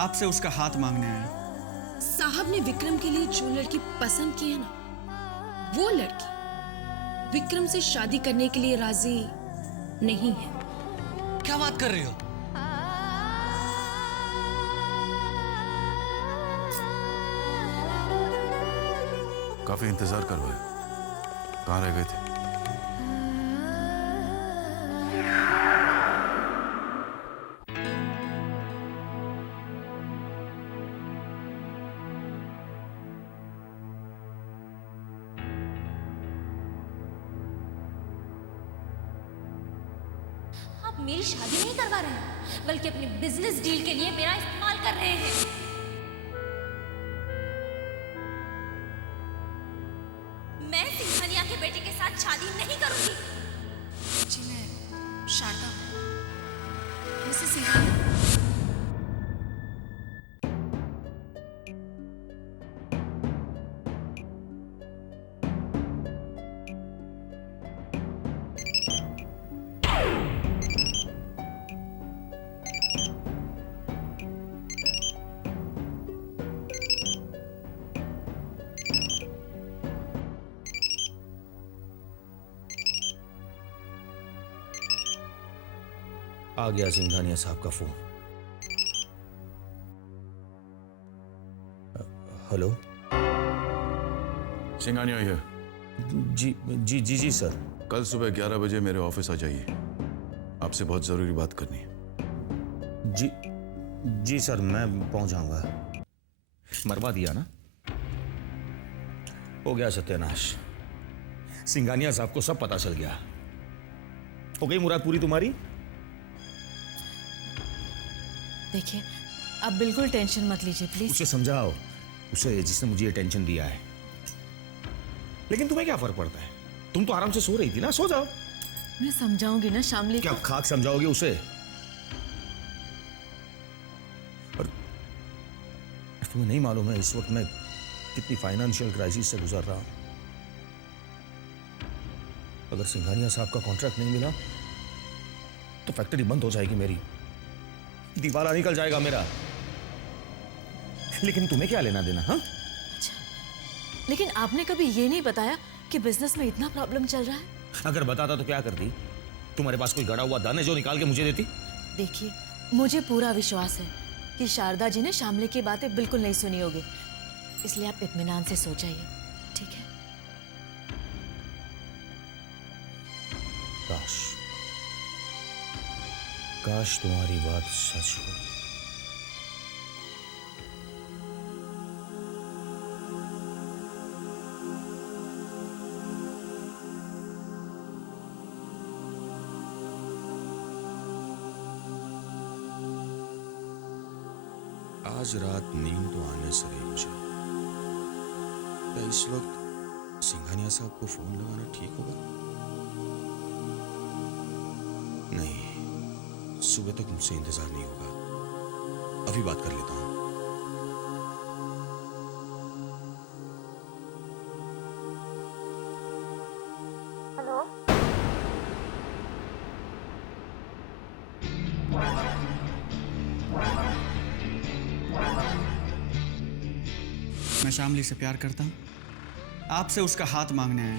आपसे उसका हाथ मांगने आया। साहब ने विक्रम के लिए जो लड़की पसंद की है ना, वो लड़की विक्रम से शादी करने के लिए राजी नहीं है। क्या बात कर रही हो? काफी इंतजार करवाया, कहाँ रह गए थे? आप मेरी शादी नहीं करवा रहे हैं, बल्कि अपनी बिजनेस डील के लिए मेरा इस्तेमाल कर रहे हैं। मैं सिंघानिया के बेटे के साथ शादी नहीं करूंगी। जी मैं शारदा हूँ, मिसेस सिंघानिया। आ गया सिंघानिया साहब का फोन। हेलो। सिंघानिया हियर। जी जी जी जी सर। कल सुबह 11 बजे मेरे ऑफिस आ जाइए, आपसे बहुत जरूरी बात करनी है। जी जी सर, मैं पहुंच जाऊंगा। मरवा दिया ना, हो गया सत्यानाश। सिंघानिया साहब को सब पता चल गया। हो गई मुराद पूरी तुम्हारी? देखिए, आप बिल्कुल टेंशन मत लीजिए प्लीज। उसे समझाओ, उसे जिसने मुझे ये टेंशन दिया है। लेकिन तुम्हें क्या फर्क पड़ता है? तुम तो आराम से सो रही थी ना, सो जाओ। मैं समझाऊंगी ना शामली क्या को। खाक समझाओगे उसे? और तुम्हें नहीं मालूम है इस वक्त मैं कितनी फाइनेंशियल क्राइसिस से गुजर रहा हूं। अगर सिंघानिया साहब का कॉन्ट्रैक्ट नहीं मिला तो फैक्ट्री बंद हो जाएगी मेरी, दिवाला निकल जाएगा मेरा। लेकिन तुम्हें क्या लेना देना? हाँ, लेकिन आपने कभी ये नहीं बताया कि बिजनेस में इतना प्रॉब्लम चल रहा है। अगर बताता तो क्या करती? तुम्हारे पास कोई गड़ा हुआ धन है जो निकाल के मुझे देती? देखिए, मुझे पूरा विश्वास है कि शारदा जी ने शामली की बातें बिल्कुल नहीं सुनी होगी, इसलिए आप इत्मीनान से सो जाइए, ठीक है? काश काश तुम्हारी बात सच हो। आज रात नींद तो आने से रही मुझे। क्या इस वक्त सिंघानिया साहब को फोन लगाना ठीक होगा? नहीं, सुबह तक मुझसे इंतजार नहीं होगा। अभी बात कर लेता हूं। हेलो। मैं शामली से प्यार करता हूँ, आपसे उसका हाथ मांगने आया।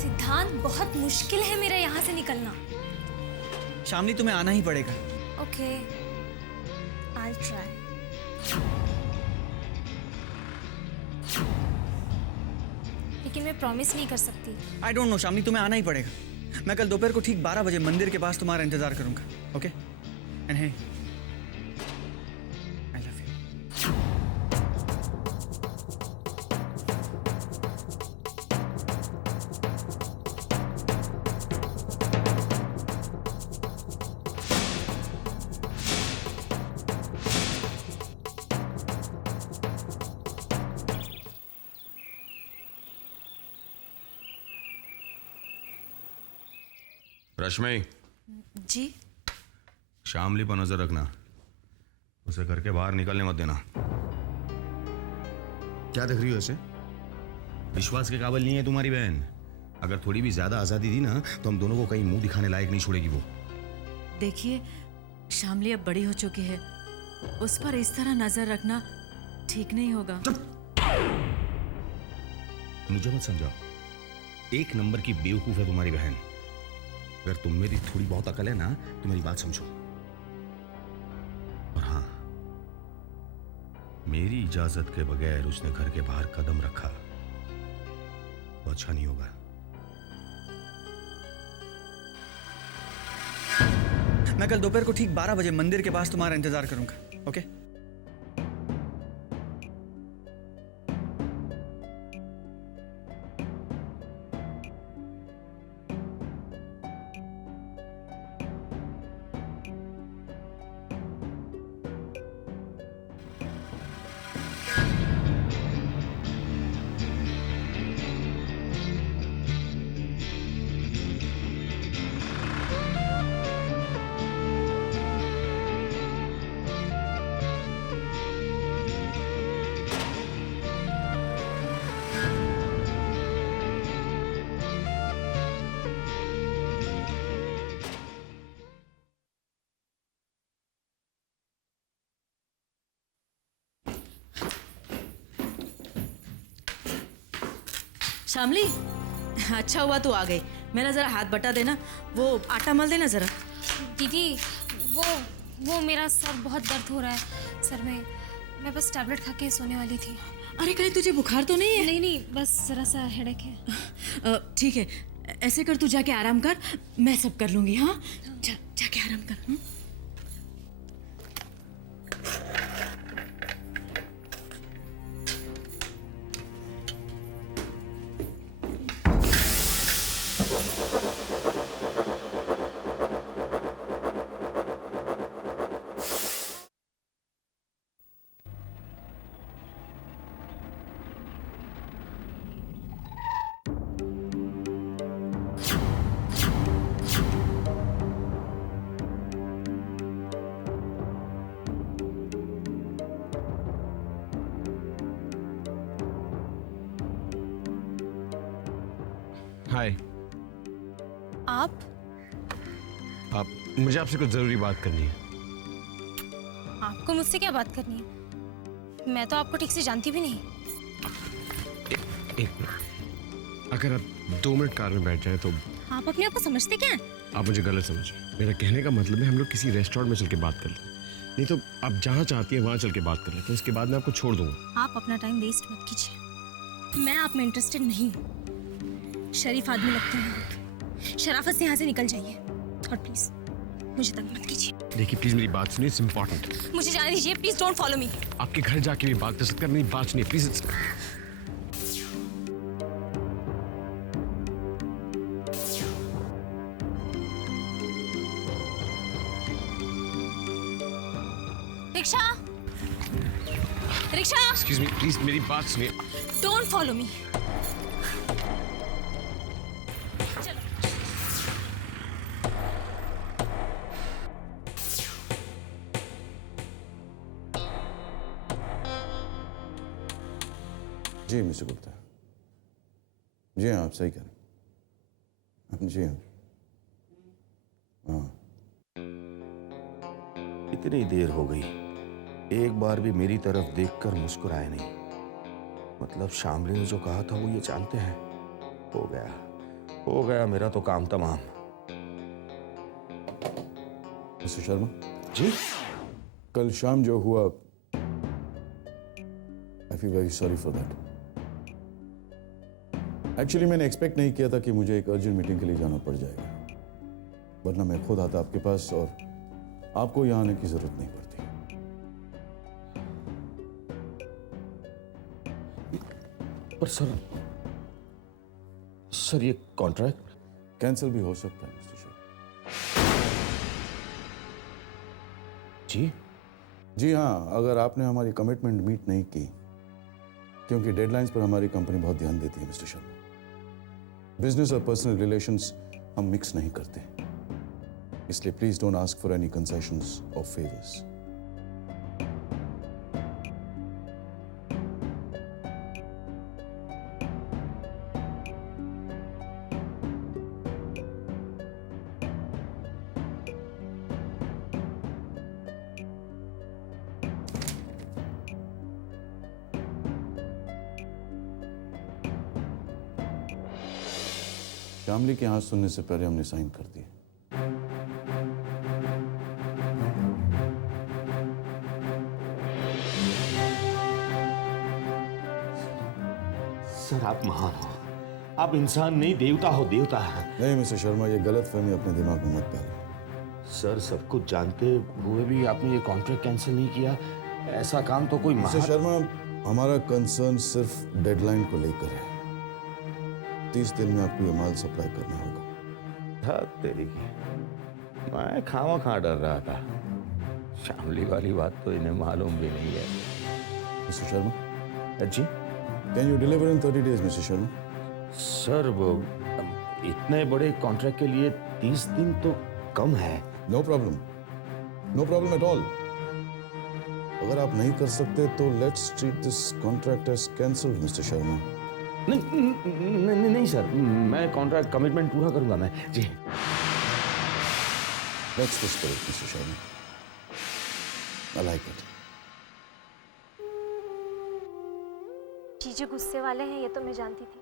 सिद्धांत, बहुत मुश्किल है मेरा यहाँ से निकलना। शामली, तुम्हें आना ही पड़ेगा। Okay, I try. लेकिन मैं प्रॉमिस नहीं कर सकती। आई डोंट नो शामली, तुम्हें आना ही पड़ेगा। मैं कल दोपहर को ठीक 12 बजे मंदिर के पास तुम्हारा इंतजार करूंगा। Okay? And hey, I love you. Rashmi, ji Shamli पर नजर रखना, उसे घर के बाहर निकलने मत देना। क्या देख रही हो ऐसे? विश्वास के काबिल नहीं है तुम्हारी बहन। अगर थोड़ी भी ज्यादा आजादी दी ना तो हम दोनों को कहीं मुंह दिखाने लायक नहीं छोड़ेगी वो। देखिए, शामली अब बड़ी हो चुकी है, उस पर इस तरह नजर रखना ठीक नहीं होगा। मुझे मत समझाओ, एक नंबर की बेवकूफ है तुम्हारी बहन। अगर तुम मेरी थोड़ी बहुत अकल है ना तो मेरी बात समझो। और हाँ, मेरी इजाजत के बगैर उसने घर के बाहर कदम रखा तो अच्छा नहीं होगा। मैं कल दोपहर को ठीक 12 बजे मंदिर के पास तुम्हारा इंतजार करूंगा, ओके? शामली, अच्छा हुआ तू आ गई। मेरा जरा हाथ बटा देना, वो आटा मल देना जरा। दीदी वो मेरा सर बहुत दर्द हो रहा है सर में। मैं बस टैबलेट खा के सोने वाली थी। अरे कहीं तुझे बुखार तो नहीं है? नहीं, बस जरा सा हेडेक है। ठीक है, ऐसे कर, तू जाके आराम कर, मैं सब कर लूंगी। हाँ, जाके आराम कर। हाय। आप मुझे आपसे कुछ जरूरी बात करनी है। आपको मुझसे क्या बात करनी है? मैं तो आपको ठीक से जानती भी नहीं। एक मिनट, अगर आप 2 मिनट कार में बैठ जाए तो। आप अपने आप को समझते क्या हैं? आप मुझे गलत समझिए, मेरा कहने का मतलब है हम लोग किसी रेस्टोरेंट में चल के बात कर लें, नहीं तो आप जहाँ चाहती हैं वहाँ चल के बात कर लेते हैं, उसके बाद मैं आपको छोड़ दूंगा। आप अपना टाइम वेस्ट मत कीजिए। मैं आप में इंटरेस्टेड नहीं हूँ। शरीफ आदमी लगते हैं आप। शराफत से यहाँ से निकल जाइए और प्लीज मुझे तंग मत कीजिए। देखिए प्लीज मेरी बात सुनिए, इट्स इम्पोर्टेंट। मुझे जाने दीजिए, प्लीज डोंट फॉलो मी। आपके घर जाके भी बात कर सकते हैं, मेरी बात सुनिए please. Rickshaw, rickshaw, excuse me please, मेरी बात सुनिए। Don't follow me. जी मिस्टर गुप्ता, जी हाँ, आप सही कह रहे हैं। जी हाँ। इतनी देर हो गई, एक बार भी मेरी तरफ देखकर मुस्कुराए नहीं। मतलब शामली ने जो कहा था वो ये जानते हैं। हो गया मेरा तो काम तमाम। मिस्टर शर्मा जी, कल शाम जो हुआ, I feel very sorry for that. Actually मैंने एक्सपेक्ट नहीं किया था कि मुझे एक अर्जेंट मीटिंग के लिए जाना पड़ जाएगा, वरना मैं खुद आता आपके पास और आपको यहाँ आने की जरूरत नहीं पड़ती। पर सर ये कॉन्ट्रैक्ट कैंसिल भी हो सकता है मिस्टर शर्मा। जी हाँ, अगर आपने हमारी कमिटमेंट मीट नहीं की, क्योंकि डेडलाइंस पर हमारी कंपनी बहुत ध्यान देती है मिस्टर शर्मा। बिजनेस और पर्सनल रिलेशंस हम मिक्स नहीं करते, इसलिए please don't ask for any concessions और फेवर्स। शामली के हाथ सुनने से पहले हमने साइन कर दिए। सर आप महान हो, आप इंसान नहीं देवता हो, देवता है। नहीं मिस्टर शर्मा, ये गलत फहमी अपने दिमाग में मत डालें। सर सब कुछ जानते हुए भी आपने ये कॉन्ट्रैक्ट कैंसिल नहीं किया, ऐसा काम तो कोई मिस्टर शर्मा, हमारा कंसर्न सिर्फ डेडलाइन को लेकर है। 30 दिन में आपको ये माल सप्लाई करना होगा। था तेरी की, मैं खामा खा डर रहा था। शामली वाली बात तो इन्हें मालूम भी नहीं है। Mister Sharma, ji can you deliver in 30 days Mister Sharma? Sir वो इतने बड़े कॉन्ट्रैक्ट के लिए 30 दिन तो कम है। No problem at all. अगर आप नहीं कर सकते तो let's treat this contract as cancelled mister Sharma. नहीं सर, मैं कॉन्ट्रैक्ट कमिटमेंट पूरा करूंगा मैं जी। Let's discuss it mister Sharma, I like it. जीजू गुस्से वाले हैं ये तो मैं जानती थी,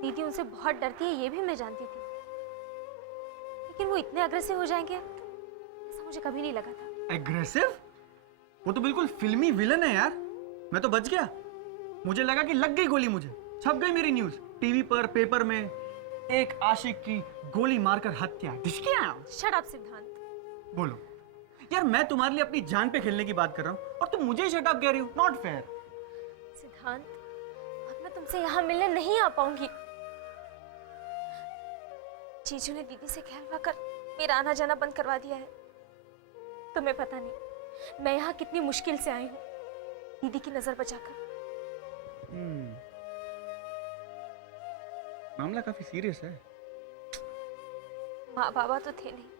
दीदी उनसे बहुत डरती है ये भी मैं जानती थी, लेकिन वो इतने अग्रेसिव हो जाएंगे ऐसा मुझे कभी नहीं लगा था। एग्रेसिव? वो तो बिल्कुल फिल्मी विलन है यार। मैं तो बच गया, मुझे लगा कि लग गई गोली, मुझे छप गई मेरी न्यूज टीवी पर, पेपर में। एक आशिक की गोली मारकर हत्या। शट अप सिद्धांत। बोलो यार, मैं तुम्हारे लिए अपनी जान पे खेलने की बात कर रहा हूँ और तुम मुझे ही शट अप कह रही हो। Not fair. सिद्धांत, अब मैं तुमसे यहाँ मिलने नहीं आ पाऊंगी। जीजू ने दीदी से कहलवाकर मेरा आना जाना बंद करवा दिया है। तुम्हें पता नहीं मैं यहाँ कितनी मुश्किल से आई हूँ दीदी की नजर बचाकर। मामला काफी सीरियस है। माँ बाबा तो थे नहीं,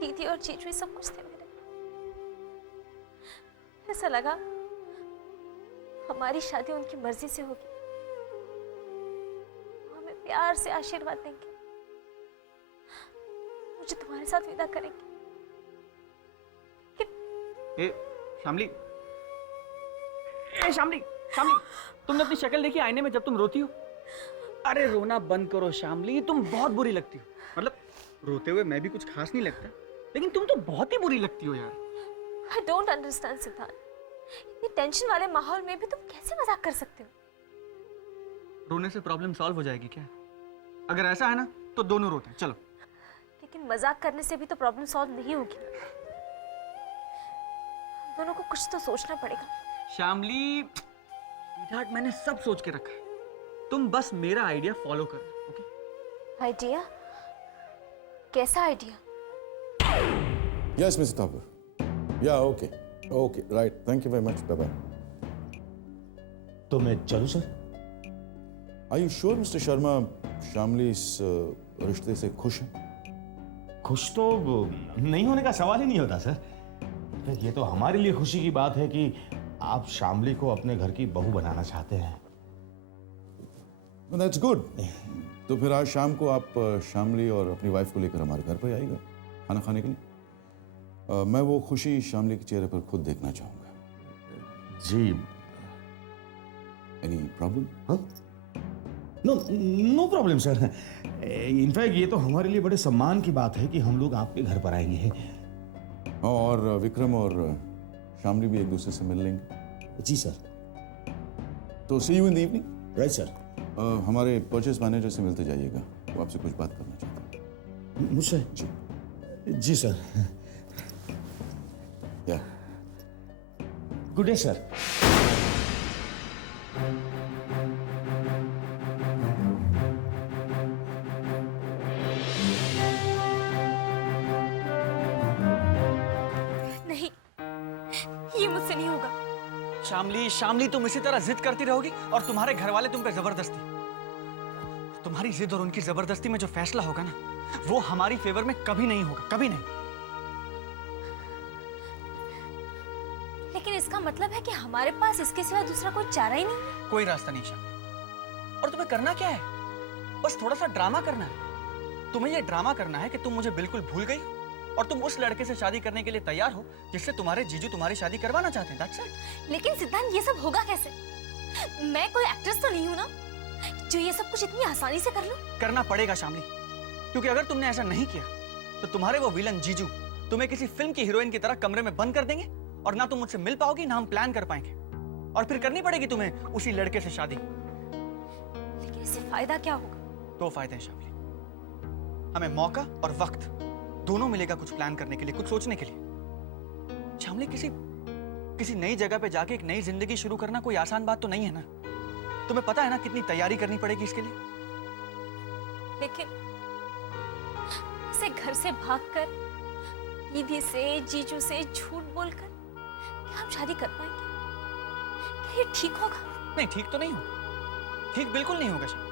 दीदी और जीजू ही सब कुछ थे मेरे। ऐसा लगा हमारी शादी उनकी मर्जी से होगी, हमें प्यार से आशीर्वाद देंगे, मुझे तुम्हारे साथ विदा करेंगे। ए शामली, शामली, तुमने अपनी शक्ल देखी आईने में जब तुम रोती हो? अरे रोना बंद करो शामली, तुम बहुत बुरी लगती हो। मतलब रोते हुए मैं भी कुछ खास नहीं लगता, लेकिन तुम तो बहुत ही बुरी लगती हो यार। I don't understand सिद्धांत, इतनी टेंशन वाले माहौल में भी तुम कैसे मजाक कर सकते हो? रोने से प्रॉब्लम सॉल्व हो जाएगी क्या? अगर ऐसा है ना तो दोनों रोते हैं, चलो। लेकिन मजाक करने से भी तो प्रॉब्लम सॉल्व नहीं होगी। हम दोनों को कुछ तो सोचना पड़ेगा। शामली, स्वीटहार्ट, मैंने सब सोच के रखा है, तुम बस मेरा आइडिया फॉलो करना, ओके? आइडिया? कैसा आइडिया? यस मिस्टर ठाकुर, या okay, right, thank you very much, bye bye. तो मैं चलूं sir? Are you sure Mister Sharma Shamli इस रिश्ते से खुश है? खुश तो नहीं होने का सवाल ही नहीं होता सर। ये तो हमारे लिए खुशी की बात है कि आप शामली को अपने घर की बहू बनाना चाहते हैं। That's good. तो फिर आज शाम को आप शामली और अपनी वाइफ को लेकर हमारे घर पर आइएगा खाना खाने के लिए। मैं वो खुशी शामली के चेहरे पर खुद देखना चाहूंगा। जी। Any problem? No problem sir. In fact ये तो हमारे लिए बड़े सम्मान की बात है कि हम लोग आपके घर पर आएंगे। और विक्रम और शामली भी एक दूसरे से मिल लेंगे। जी सर। तो see you in the evening. Right sir. हमारे परचेज मैनेजर से मिलते जाइएगा, वो आपसे कुछ बात करना चाहते हैं। मुझसे? जी जी सर। या गुड डे सर। नहीं, ये मुझसे नहीं होगा। शामली, तुम इसी तरह जिद करती रहोगी और तुम्हारे घर वाले तुम पे जबरदस्ती। तुम्हारी जिद और उनकी जबरदस्ती में जो फैसला होगा ना, वो हमारी फेवर में कभी नहीं होगा, कभी नहीं। लेकिन इसका मतलब है कि हमारे पास इसके सिवा दूसरा कोई चारा ही नहीं। कोई रास्ता नहीं शाम। और तुम्हें करना क्या है? बस थोड़ा सा ड्रामा करना है। तुम्हें यह ड्रामा करना है कि तुम मुझे बिल्कुल भूल गई और तुम उस लड़के से शादी करने के लिए तैयार हो जिससे तुम्हारे जीजू तुम्हारी शादी करवाना चाहते हैं। That's it। लेकिन सिद्धांत, ये सब होगा कैसे? मैं कोई एक्ट्रेस तो नहीं हूं ना जो ये सब कुछ इतनी आसानी से कर लूं? करना पड़ेगा शामली, क्योंकि अगर तुमने ऐसा नहीं किया तो तुम्हारे वो विलन जीजू तुम्हें किसी फिल्म की हीरोइन की तरह कमरे में बंद कर देंगे और ना तुम मुझसे मिल पाओगी ना हम प्लान कर पाएंगे, और फिर करनी पड़ेगी तुम्हें उसी लड़के से शादी। लेकिन इससे फायदा क्या होगा? दो फायदे हैं शामली, हमें मौका और वक्त दोनों मिलेगा कुछ प्लान करने के लिए, कुछ सोचने के लिए। शामली, किसी नई जगह पे जाके एक नई जिंदगी शुरू करना कोई आसान बात तो नहीं है ना। तुम्हें पता है ना कितनी तैयारी करनी पड़ेगी इसके लिए। लेकिन इसे घर से भागकर, दीदी से, जीजू से झूठ बोलकर क्या हम शादी कर पाएंगे? क्या ये ठीक होगा? नहीं, ठीक तो नहीं होगा, ठीक बिल्कुल नहीं होगा शामली।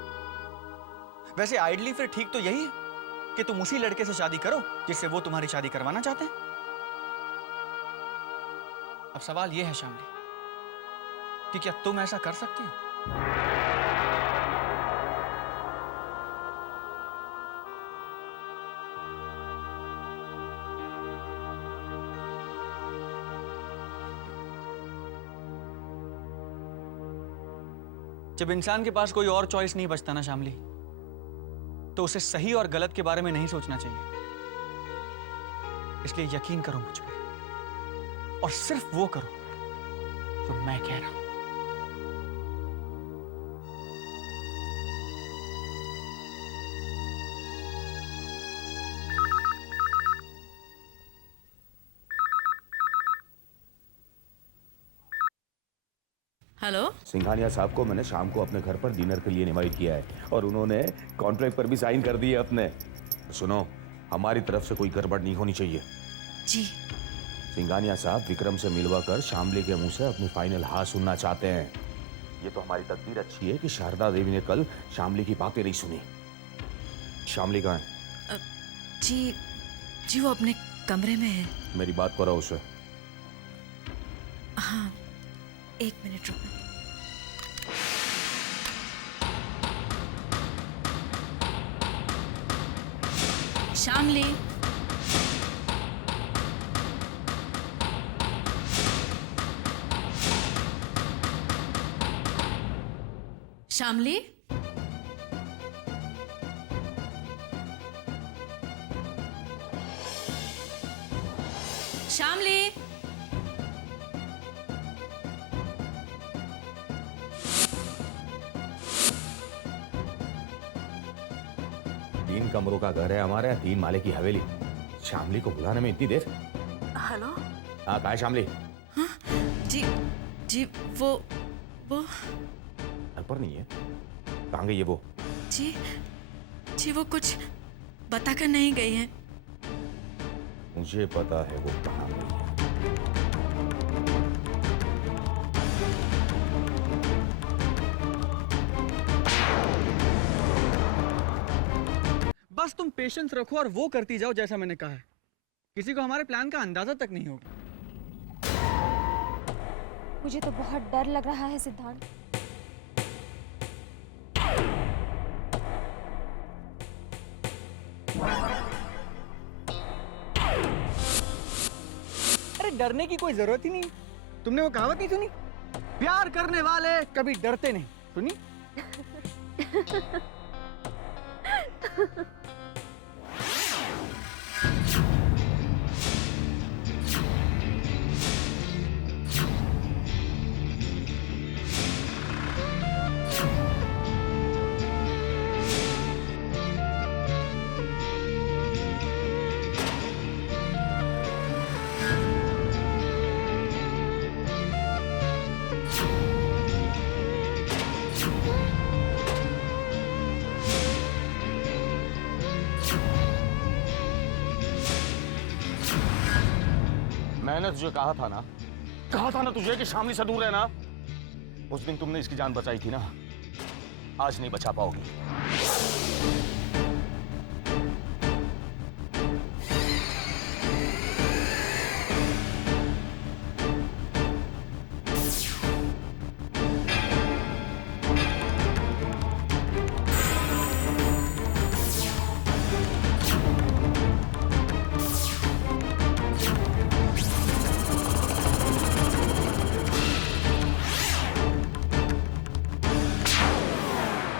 वैसे आइडली फिर ठीक तो यही है कि तुम उसी लड़के से शादी करो जिससे वो तुम्हारी शादी करवाना चाहते हैं। अब सवाल यह है शामली कि क्या तुम ऐसा कर सकती हो? जब इंसान के पास कोई और चॉइस नहीं बचता ना शामली, तो उसे सही और गलत के बारे में नहीं सोचना चाहिए। इसलिए यकीन करो मुझ पर, और सिर्फ वो करो जो मैं कह रहा हूं। हेलो। सिंघानिया साहब को मैंने शाम को अपने घर पर डिनर के लिए इनवाइट किया है और उन्होंने कॉन्ट्रैक्ट पर भी साइन कर दिए अपने। सुनो, हमारी तरफ से कोई गड़बड़ नहीं होनी चाहिए। जी। सिंघानिया साहब विक्रम से मिलवा कर शामली के मुंह से अपनी फाइनल हाँ सुनना चाहते हैं। ये तो हमारी तकदीर अच्छी है कि शारदा देवी ने कल शामली की बातें नहीं सुनी। शामली कहाँ है? जी वो अपने कमरे में है। मेरी बात करो उससे। हाँ, 1 मिनट रुको। शामली, शामली, शामली, तीन कमरों का घर है हमारे, 3 माले की हवेली। शामली को बुलाने में इतनी देर? हेलो। हाँ, कहाँ है शामली? हाँ, जी वो घर पर नहीं है। कहाँ गई है वो? जी वो कुछ बताकर नहीं गई है। मुझे पता है वो कहाँ गई है। बस तुम पेशेंस रखो और वो करती जाओ जैसा मैंने कहा है। किसी को हमारे प्लान का अंदाजा तक नहीं होगा। मुझे तो बहुत डर लग रहा है सिद्धांत। अरे डरने की कोई जरूरत ही नहीं। तुमने वो कहावत नहीं सुनी, प्यार करने वाले कभी डरते नहीं? सुनी? मैंने तुझे कहा था ना तुझे कि शामली से दूर रहना। उस दिन तुमने इसकी जान बचाई थी ना, आज नहीं बचा पाओगी।